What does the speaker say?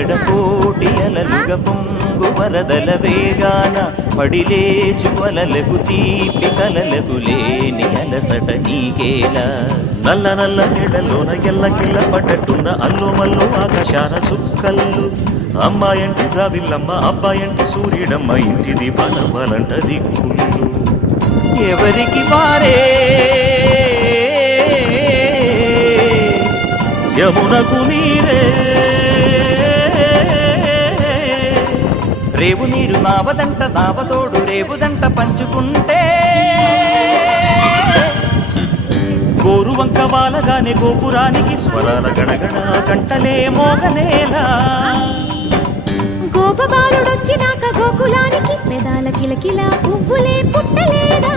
ఎడపోటి అలలుగ పొంగు వరదల వేగాన పడిలేచు వలలకు తీపి కలలకు లేని అలసట నీకేలా నల్ల నల్ల నీడలోన ఎల్లకిల్ల పడ్డట్టున్న అల్లు మల్లు ఆకాశాన చుక్కల్లు అమ్మాయంటి జాబిల్లమ్మ అబ్బాయంటి సూర్యుడమ్మ ఇంటి దీపాల వలంట దిక్కులు ఎవరికి వారే యమునకు నీరే రేవు నీరు నావదంట నావతోడు రేవుదంట పంచుకుంటే గోరువంక వాలగానే గోపురానికి స్వరాల గణగణ కంటలే మోగనేలా గోపబాలుడొచ్చినాక గోకులానికి పెదాల కిలకిలా పువ్వులే పుట్టలేదా